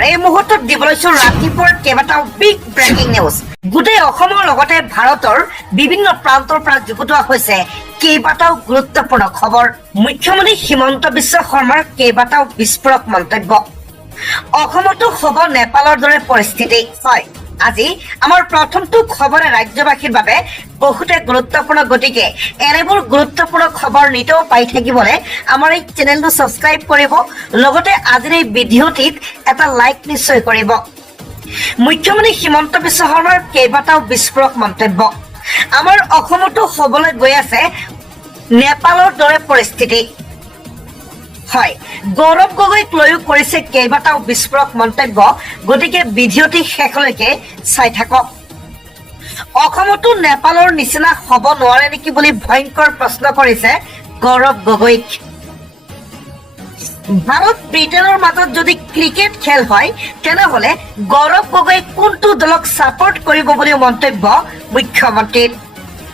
এই মুহূৰ্তত দিবলৈ ৰাতিপুৱাৰ কেইবাটাও বিগ ব্ৰেকিং নিউজ। গোটেই অসমৰ লগতে ভাৰতৰ বিভিন্ন প্ৰান্তৰ পৰা যুগুতোৱা হৈছে কেইবাটাও গুৰুত্বপূৰ্ণ খবৰ। মুখ্যমন্ত্ৰী হিমন্ত বিশ্ব শৰ্মাৰ কেইবাটাও বিস্ফোৰক মন্তব্য। অসমতো হ'ব নেপালৰ দৰে পৰিস্থিতি। হয়, আজি আমাৰ প্ৰথমটো খবৰে ৰাজ্যবাসীৰ বাবে বহুতে গুৰুত্বপূৰ্ণ, গতিকে এনেবোৰ গুৰুত্বপূৰ্ণ খবৰ নিতেও পাই থাকিবলৈ আমাৰ এই চেনেলটো ছাবস্ক্ৰাইব কৰিব, লগতে আজিৰ এই ভিডিঅ'টিত এটা লাইক নিশ্চয় কৰিব। মুখ্যমন্ত্ৰী হিমন্ত বিশ্ব শৰ্মাৰ কেইবাটাও বিস্ফোৰক মন্তব্য। আমাৰ অসমতো হ'বলৈ গৈ আছে নেপালৰ দৰে পৰিস্থিতি। হয়, গৌৰৱ গগৈক লৈও কৰিছে কেইবাটাও বিস্ফোৰক মন্তব্য, গতিকে ভিডিঅ'টি শেষলৈকে চাই থাকক। অসমতো নেপালৰ নিচিনা হ'ব নোৱাৰে নেকি বুলি ভয়ংকৰ প্ৰশ্ন কৰিছে গৌৰৱ গগৈক। ভাৰত ব্ৰিটেনৰ মাজত যদি ক্ৰিকেট খেল হয়, তেনেহ'লে গৌৰৱ গগৈ কোনটো দলক ছাপৰ্ট কৰিব বুলি মন্তব্য মুখ্যমন্ত্ৰীৰ।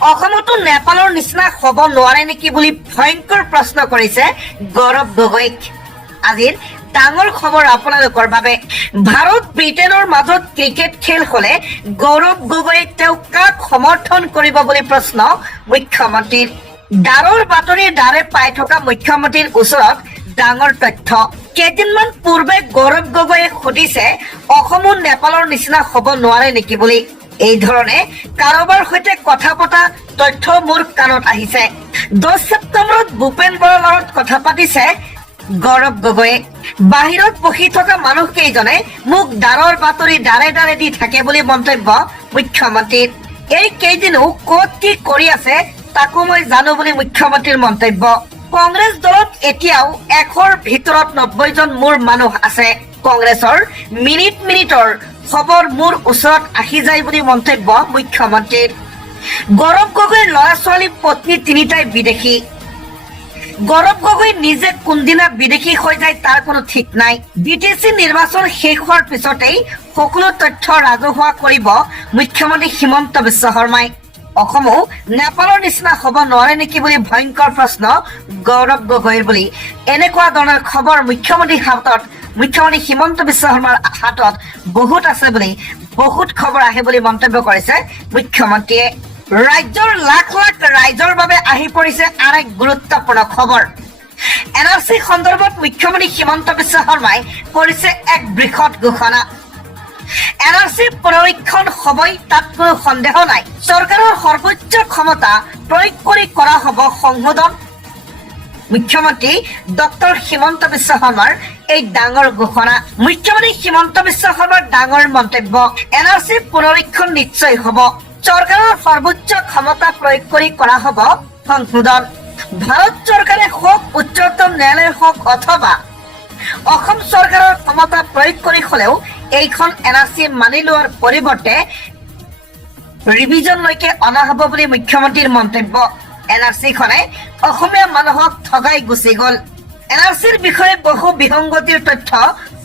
অসমতো নেপালৰ নিচিনা হ'ব নোৱাৰে নেকি বুলি ভয়ংকৰ প্ৰশ্ন কৰিছে গৌৰৱ গগৈক। আজিৰ ডাঙৰ খবৰ আপোনালোকৰ বাবে। ভাৰত ব্ৰিটেনৰ মাজত ক্ৰিকেট খেল হলে গৌৰৱ গগৈয়ে তেওঁক কাক সমৰ্থন কৰিব বুলি প্ৰশ্ন মুখ্যমন্ত্ৰীৰ। ডাৰৰ বাতৰিৰ দ্বাৰে পাই থকা মুখ্যমন্ত্ৰীৰ ওচৰত ডাঙৰ তথ্য। কেইদিনমান পূৰ্বে গৌৰৱ গগৈয়ে সুধিছে অসমো নেপালৰ নিচিনা হ'ব নোৱাৰে নেকি বুলি। এই ধৰণে কাৰোবাৰ সৈতে কথা পতা তথ্য মোৰ কাণত আহিছে। 10 ছেপ্টেম্বৰত ভূপেন বৰাৰ লগত কথা পাতিছে গৌৰৱ গগৈয়ে। বাহিৰত বহি থকা মানুহকেইজনে মোক ডাৰৰ বাতৰি ডাৰে ডাৰে দি থাকে বুলি মন্তব্য মুখ্যমন্ত্ৰীৰ। এই কেইদিনো ক'ত কি কৰি আছে তাকো মই জানো বুলি মুখ্যমন্ত্ৰীৰ মন্তব্য। কংগ্ৰেছ দলত এতিয়াও 100ৰ ভিতৰত 90 জন মোৰ মানুহ আছে। কংগ্ৰেছৰ মিনিটৰ খবৰ মোৰ ওচৰত আহি যায় বুলি মন্তব্য মুখ্যমন্ত্ৰীৰ। গৌৰৱ গগৈৰ ল'ৰা ছোৱালী পত্নী তিনিটাই বিদেশী। গৌৰৱ গগৈ নিজে কোনদিনা বিদেশী হৈ যায় তাৰ কোনো ঠিক নাই। বিটিচি নিৰ্বাচন শেষ হোৱাৰ পিছতেই সকলো তথ্য ৰাজহুৱা কৰিব মুখ্যমন্ত্ৰী হিমন্ত বিশ্ব শৰ্মাই। অসমো নেপালৰ নিচিনা হ'ব নোৱাৰে নেকি বুলি ভয়ংকৰ প্ৰশ্ন গৌৰৱ গগৈৰ বুলি। এনেকুৱা ধৰণৰ খবৰ মুখ্যমন্ত্ৰী হিমন্ত বিশ্ব শৰ্মাৰ হাতত বহুত আছে বুলি, বহুত খবৰ আহে বুলি মন্তব্য কৰিছে মুখ্যমন্ত্ৰীয়ে। ৰাজ্যৰ লাখ লাখ ৰাইজৰ বাবে আহি পৰিছে আন এক গুৰুত্বপূৰ্ণ খবৰ। NRC সন্দৰ্ভত মুখ্যমন্ত্ৰী হিমন্ত বিশ্ব শৰ্মাই কৰিছে এক বৃহৎ ঘোষণা। NRC পুনৰীক্ষণ হ'বই, তাত কোনো সন্দেহ নাই। চৰকাৰৰ সৰ্বোচ্চ ক্ষমতা প্ৰয়োগ কৰি কৰা হ'ব সংশোধন। মুখ্যমন্ত্ৰী ডক্টৰ হিমন্ত বিশ্ব শৰ্মাৰ এই ডাঙৰ ঘোষণা। মুখ্যমন্ত্ৰী হিমন্ত বিশ্ব শৰ্মাৰ ডাঙৰ মন্তব্য। NRC পুনৰীক্ষণ নিশ্চয় হ'ব। চৰকাৰৰ সৰ্বোচ্চ ক্ষমতা প্ৰয়োগ কৰি কৰা হ'ব সংশোধন। ভাৰত চৰকাৰে হওক, উচ্চতম ন্যায়ালয় হওক অথবা অসম চৰকাৰৰ ক্ষমতা প্ৰয়োগ কৰি হলেও এইখন NRC মানি লোৱাৰ পৰিৱৰ্তে ৰিভিজনলৈকে অনা হ'ব বুলি মুখ্যমন্ত্ৰীৰ মন্তব্য। NRC খনে অসমীয়া মানুহক ঠগাই গুচি গ'ল। NRCৰ বিষয়ে বহু বিসংগতিৰ তথ্য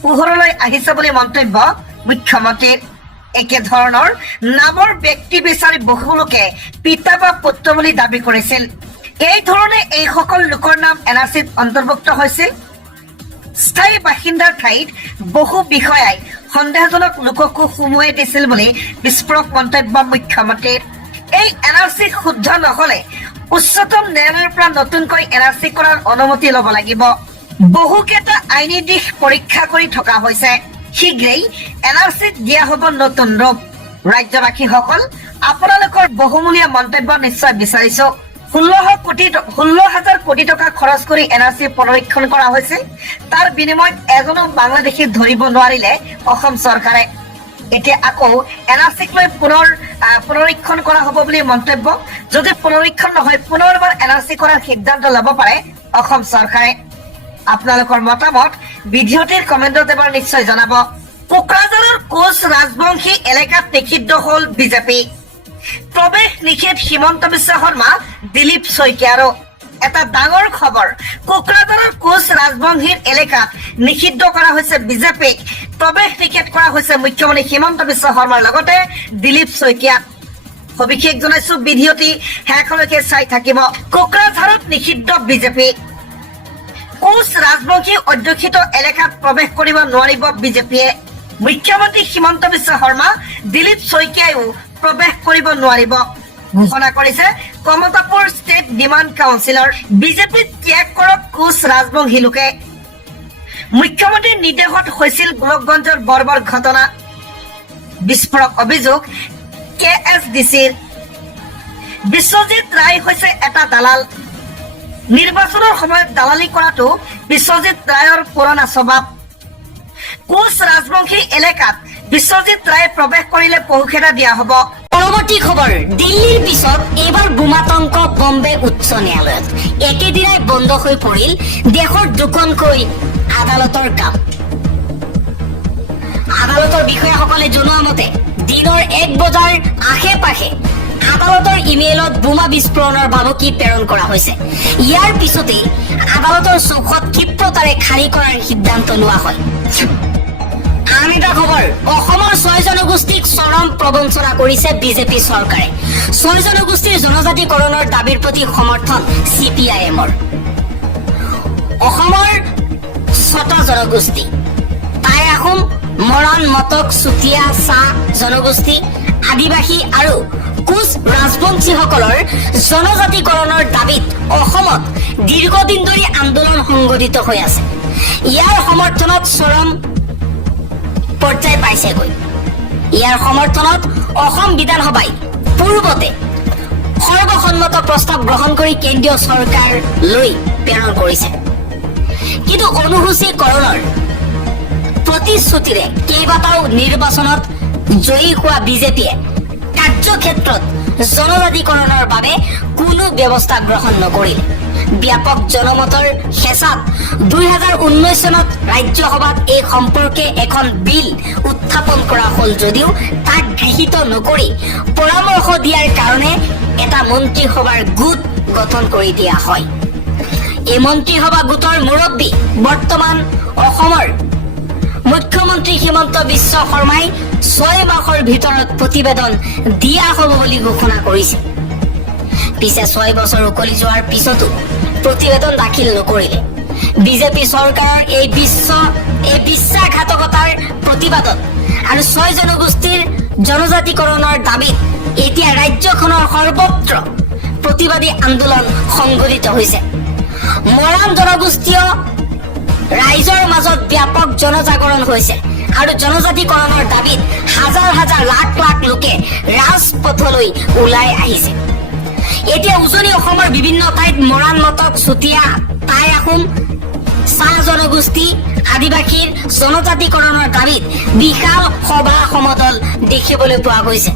পোহৰলৈ আহিছে বুলি মন্তব্য মুখ্যমন্ত্ৰীৰ। একেধৰণৰ নামৰ ব্যক্তি বিচাৰি বহু লোকে পিতা বা পুত্ৰ বুলি দাবী কৰিছিল। এই ধৰণে এইসকল লোকৰ নাম NRCত অন্তৰ্ভুক্ত হৈছিল। স্থায়ী বাসিন্দাৰ ঠাইত বহু বিষয়াই সন্দেহজনক লোককো সুমুৱাই দিছিল বুলি বিস্ফোৰক মন্তব্য মুখ্যমন্ত্ৰীৰ। এই NRC শুদ্ধ নহলে উচ্চতম ন্যায়ালয়ৰ পৰা নতুনকৈ NRC কৰাৰ অনুমতি ল'ব লাগিব। বহুকেইটা আইনী দিশ পৰীক্ষা কৰি থকা হৈছে। শীঘ্ৰেই NRCত দিয়া হ'ব নতুন ৰূপ। ৰাজ্যবাসীসকল, আপোনালোকৰ বহুমূলীয়া মন্তব্য নিশ্চয় বিচাৰিছো। 16,000 কোটি টকা খৰচ কৰি NRC পুনৰীক্ষণ কৰা হৈছিল। তাৰ বিনিময়ত এজনো বাংলাদেশী ধৰিব নোৱাৰিলে অসম চৰকাৰে। এতিয়া আকৌ NRCক লৈ পুনৰীক্ষণ কৰা হ'ব বুলি মন্তব্য। যদি পুনৰীক্ষণ নহয়, পুনৰবাৰ NRC কৰাৰ সিদ্ধান্ত ল'ব পাৰে অসম চৰকাৰে। আপোনালোকৰ মতামত ভিডিঅ'টিৰ কমেণ্টত এবাৰ নিশ্চয় জনাব। কোকৰাঝাৰৰ কোচ ৰাজবংশী এলেকাত নিষিদ্ধ হ'ল বিজেপি। প্ৰৱেশ নিষেধ হিমন্ত বিশ্ব শৰ্মা, দিলীপ শইকীয়াৰো। এটা ডাঙৰ খবৰ। কোকৰাঝাৰৰ কোচ ৰাজবংশীৰ এলেকাত নিষিদ্ধ কৰা হৈছে বিজেপিক। প্ৰৱেশ নিষেধ কৰা হৈছে মুখ্যমন্ত্ৰী হিমন্ত বিশ্ব শৰ্মাৰ লগতে দিলীপ শইকীয়াক। সবিশেষ জনাইছো, ভিডিঅ'টি শেষলৈকে চাই থাকিব। কোকৰাঝাৰত নিষিদ্ধ বিজেপি। কোন কোচ ৰাজবংশী অধ্যুষিত এলেকাত প্ৰৱেশ কৰিব নোৱাৰিব বিজেপিয়ে। মুখ্যমন্ত্ৰী হিমন্ত বিশ্ব শৰ্মা, দিলীপ শইকীয়াইও প্ৰৱেশ কৰিব নোৱাৰিব ঘোষণা কৰিছে কমতাপুৰ ষ্টেট ডিমাণ্ড কাউন্সিলৰ। বিজেপি ত্যাগ কৰক কোচ ৰাজবংশী লোকে। মুখ্যমন্ত্ৰীৰ নিৰ্দেশত হৈছিল গোলকগঞ্জৰ বৰ্বৰ ঘটনা। বিস্ফোৰক অভিযোগ KSDCৰ। বিশ্বজিৎ ৰায় হৈছে এটা দালাল। নিৰ্বাচনৰ সময়ত দালালি কৰাটো বিশ্বজিৎ ৰায়ৰ পুৰণা স্বভাৱ। কোচ ৰাজবংশী এলেকাত বিশ্বজিৎ ৰায়ে প্ৰৱেশ কৰিলে পহুখেদা দিয়া হ'ব। পৰৱৰ্তী খবৰ, দিল্লীৰ পিছত এইবাৰ বোমাতংক বম্বে উচ্চ ন্যায়ালয়ত। একেদিনাই বন্ধ হৈ পৰিল দেশৰ দুখনকৈ আদালতৰ কাম। আদালতৰ বিষয়াসকলে জনোৱা মতে দিনৰ 1 বজাৰ আশে পাশে আদালতৰ ইমেইলত বোমা বিস্ফোৰণৰ ভাবুকি প্ৰেৰণ কৰা হৈছে। ইয়াৰ পিছতেই আদালতৰ চৌখত ক্ষিপ্ৰতাৰে খালী কৰাৰ সিদ্ধান্ত লোৱা হয়। আন এটা খবৰ, অসমৰ 6 জনগোষ্ঠীক চৰম প্ৰবঞ্চনা কৰিছে বিজেপি চৰকাৰে। 6 জনগোষ্ঠীৰ জনজাতিকৰণৰ দাবীৰ প্ৰতি সমৰ্থন CPIMৰ। অসমৰ 6টা জনগোষ্ঠী টাই আহোম, মৰাণ, মটক, চুতীয়া, চাহ জনগোষ্ঠী, আদিবাসী আৰু কোচ ৰাজবংশীসকলৰ জনজাতিকৰণৰ দাবীত অসমত দীৰ্ঘদিন ধৰি আন্দোলন সংঘটিত হৈ আছে। ইয়াৰ সমৰ্থনত চৰম পৰ্যায় পাইছেগৈ। ইয়াৰ সমৰ্থনত অসম বিধানসভাই পূৰ্বতে সৰ্বসন্মত প্ৰস্তাৱ গ্ৰহণ কৰি কেন্দ্ৰীয় চৰকাৰলৈ প্ৰেৰণ কৰিছে। কিন্তু অনুসূচীকৰণৰ প্ৰতিশ্ৰুতিৰে কেইবাটাও নিৰ্বাচনত জয়ী হোৱা বিজেপিয়ে কাৰ্যক্ষেত্ৰত জনজাতিকৰণৰ বাবে কোনো ব্যৱস্থা গ্ৰহণ নকৰিলে। ব্যাপক জনমতৰ হেঁচাত 2019 চনত ৰাজ্যসভাত এই সম্পৰ্কে এখন বিল উত্থাপন কৰা হ'ল যদিও তাক গৃহীত নকৰি পৰামৰ্শ দিয়াৰ কাৰণে এটা মন্ত্ৰীসভাৰ গোট গঠন কৰি দিয়া হয়। এই মন্ত্ৰীসভা গোটৰ মুৰব্বী বৰ্তমান অসমৰ মুখ্যমন্ত্ৰী হিমন্ত বিশ্ব শৰ্মাই 6 মাহৰ ভিতৰত প্ৰতিবেদন দিয়া হ'ব বুলি ঘোষণা কৰিছে। পিছে 6 বছৰ উকলি যোৱাৰ পিছতো প্ৰতিবেদন দাখিল নকৰিলে। বিজেপি চৰকাৰৰ এই বিশ্বাসঘাতকতাৰ প্ৰতিবাদত আৰু 6 জনগোষ্ঠীৰ জনজাতিকৰণৰ দাবীত এতিয়া ৰাজ্যখনৰ সৰ্বত্ৰ প্ৰতিবাদী আন্দোলন সংঘটিত হৈছে। মৰাণ জনগোষ্ঠীয় ৰাইজৰ মাজত ব্যাপক জনজাগৰণ হৈছে আৰু জনজাতিকৰণৰ দাবীত হাজাৰ হাজাৰ লাখ লাখ লোকে ৰাজপথলৈ ওলাই আহিছে। এতিয়া উজনি অসমৰ বিভিন্ন ঠাইত মৰাণ, মটক, চুতীয়া, টাই আহোম, চাহ জনগোষ্ঠী, আদিবাসীৰ জনজাতিকৰণৰ দাবীত বিশাল সভা সমদল দেখিবলৈ পোৱা গৈছে।